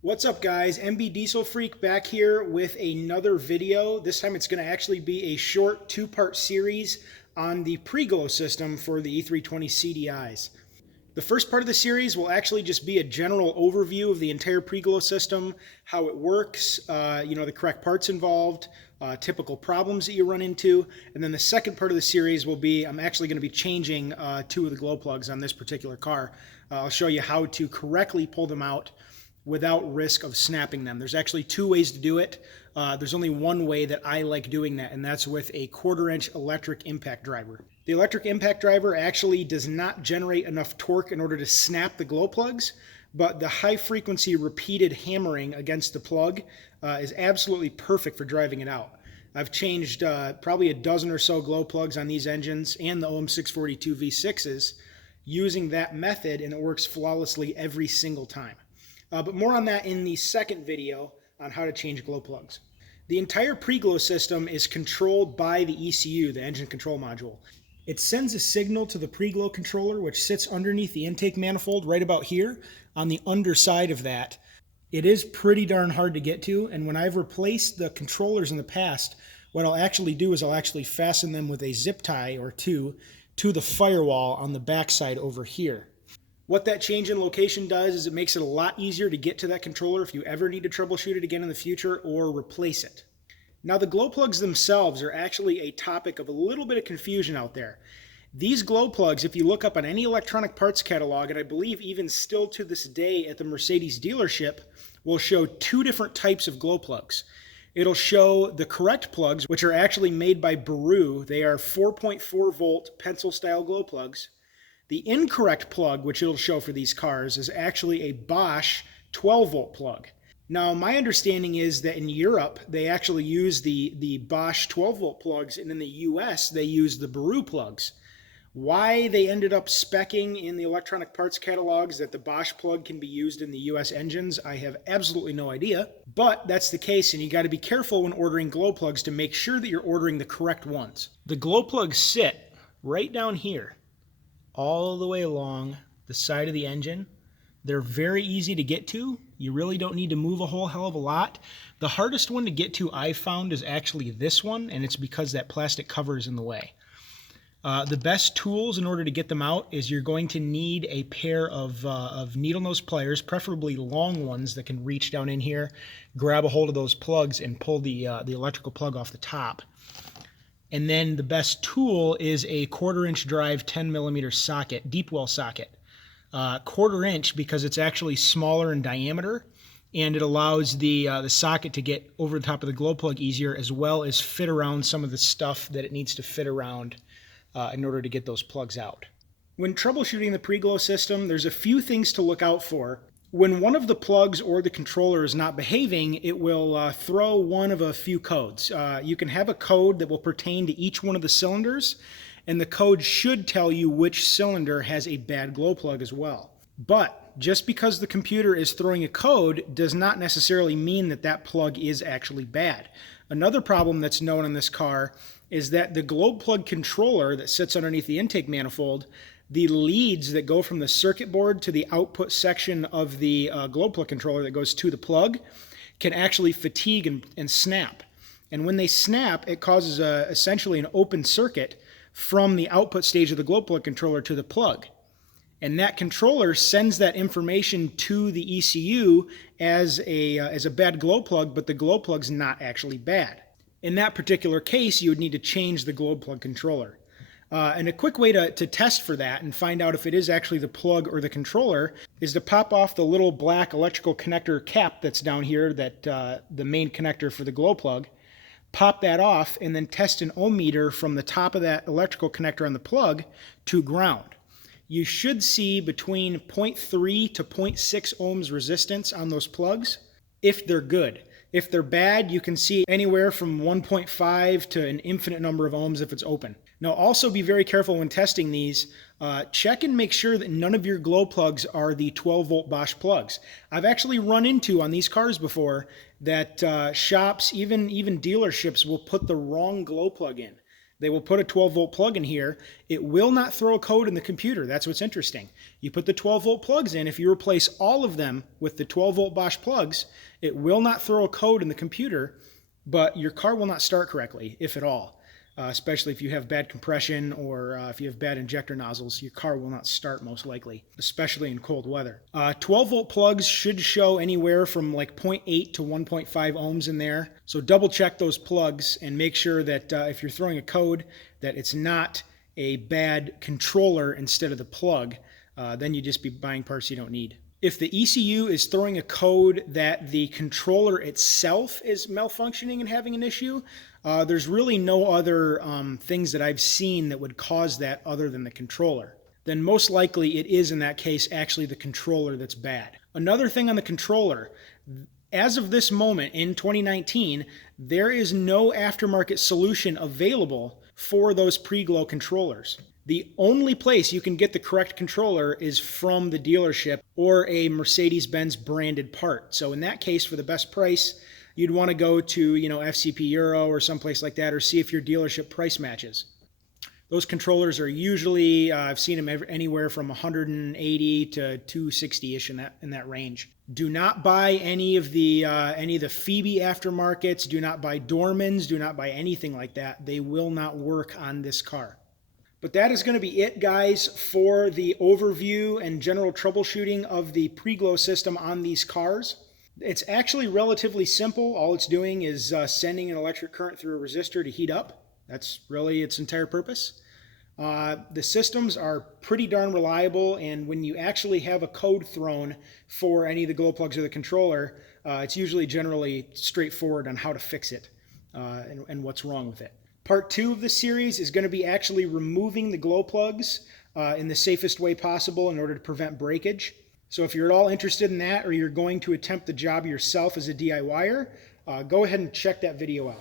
What's up guys, MB Diesel Freak back here with another video. This time it's going to actually be a short two-part series on the pre-glow system for the E320 CDIs. The first part of the series will actually just be a general overview of the entire pre-glow system, how it works, the correct parts involved, typical problems that you run into, and then the second part of the series will be, I'm actually going to be changing two of the glow plugs on this particular car. I'll show you how to correctly pull them out without risk of snapping them. There's actually two ways to do it. There's only one way that I like doing that, and that's with a 1/4-inch electric impact driver. The electric impact driver actually does not generate enough torque in order to snap the glow plugs, but the high frequency repeated hammering against the plug is absolutely perfect for driving it out. I've changed probably a dozen or so glow plugs on these engines and the OM642 V6s using that method, and it works flawlessly every single time. But more on that in the second video on how to change glow plugs. The entire pre-glow system is controlled by the ECU, the engine control module. It sends a signal to the pre-glow controller, which sits underneath the intake manifold right about here on the underside of that. It is pretty darn hard to get to, and when I've replaced the controllers in the past, what I'll actually do is I'll actually fasten them with a zip tie or two to the firewall on the backside over here. What that change in location does is it makes it a lot easier to get to that controller if you ever need to troubleshoot it again in the future or replace it. Now, the glow plugs themselves are actually a topic of a little bit of confusion out there. These glow plugs, if you look up on any electronic parts catalog, and I believe even still to this day at the Mercedes dealership, will show two different types of glow plugs. It'll show the correct plugs, which are actually made by Baru. They are 4.4 volt pencil style glow plugs. The incorrect plug, which it'll show for these cars, is actually a Bosch 12-volt plug. Now, my understanding is that in Europe, they actually use the Bosch 12-volt plugs, and in the US, they use the Baru plugs. Why they ended up speccing in the electronic parts catalogs that the Bosch plug can be used in the US engines, I have absolutely no idea. But that's the case, and you got to be careful when ordering glow plugs to make sure that you're ordering the correct ones. The glow plugs sit right down here, all the way along the side of the engine. They're very easy to get to. You really don't need to move a whole hell of a lot. The hardest one to get to, I've found, is actually this one, and it's because that plastic cover is in the way. The best tools in order to get them out is you're going to need a pair of needle nose pliers, preferably long ones that can reach down in here, grab a hold of those plugs, and pull the electrical plug off the top. And then the best tool is a 1/4-inch drive 10mm socket, deep well socket. 1/4-inch because it's actually smaller in diameter, and it allows the socket to get over the top of the glow plug easier, as well as fit around some of the stuff that it needs to fit around in order to get those plugs out. When troubleshooting the pre-glow system, there's a few things to look out for. When one of the plugs or the controller is not behaving, it will throw one of a few codes. You can have a code that will pertain to each one of the cylinders, and the code should tell you which cylinder has a bad glow plug as well. But just because the computer is throwing a code does not necessarily mean that that plug is actually bad. Another problem that's known in this car is that the glow plug controller that sits underneath the intake manifold, the leads that go from the circuit board to the output section of the glow plug controller that goes to the plug can actually fatigue and snap. And when they snap, it causes essentially an open circuit from the output stage of the glow plug controller to the plug. And that controller sends that information to the ECU as a bad glow plug, but the glow plug's not actually bad. In that particular case, you would need to change the glow plug controller. And a quick way to test for that and find out if it is actually the plug or the controller is to pop off the little black electrical connector cap that's down here, that the main connector for the glow plug. Pop that off and then test an ohm meter from the top of that electrical connector on the plug to ground. You should see between 0.3 to 0.6 ohms resistance on those plugs if they're good. If they're bad, you can see anywhere from 1.5 to an infinite number of ohms if it's open. Now, also be very careful when testing these. Check and make sure that none of your glow plugs are the 12-volt Bosch plugs. I've actually run into on these cars before that shops, even dealerships, will put the wrong glow plug in. They will put a 12-volt plug in here. It will not throw a code in the computer. That's what's interesting. You put the 12-volt plugs in. If you replace all of them with the 12-volt Bosch plugs, it will not throw a code in the computer, but your car will not start correctly, if at all. Especially if you have bad compression or if you have bad injector nozzles, your car will not start most likely, especially in cold weather. 12-volt plugs should show anywhere from like 0.8 to 1.5 ohms in there. So double check those plugs and make sure that if you're throwing a code, that it's not a bad controller instead of the plug. Then you just be buying parts you don't need. If the ECU is throwing a code that the controller itself is malfunctioning and having an issue, there's really no other things that I've seen that would cause that other than the controller. Then most likely it is in that case actually the controller that's bad. Another thing on the controller, as of this moment in 2019, there is no aftermarket solution available for those pre-glow controllers. The only place you can get the correct controller is from the dealership or a Mercedes-Benz branded part. So in that case, for the best price, you'd want to go to, FCP Euro or someplace like that, or see if your dealership price matches. Those controllers are usually, I've seen them anywhere from 180 to 260-ish in that range. Do not buy any of the Phoebe aftermarkets. Do not buy Dormans. Do not buy anything like that. They will not work on this car. But that is going to be it, guys, for the overview and general troubleshooting of the pre-glow system on these cars. It's actually relatively simple. All it's doing is sending an electric current through a resistor to heat up. That's really its entire purpose. The systems are pretty darn reliable, and when you actually have a code thrown for any of the glow plugs or the controller, it's usually generally straightforward on how to fix it and what's wrong with it. Part 2 of this series is going to be actually removing the glow plugs in the safest way possible in order to prevent breakage. So if you're at all interested in that, or you're going to attempt the job yourself as a DIYer, go ahead and check that video out.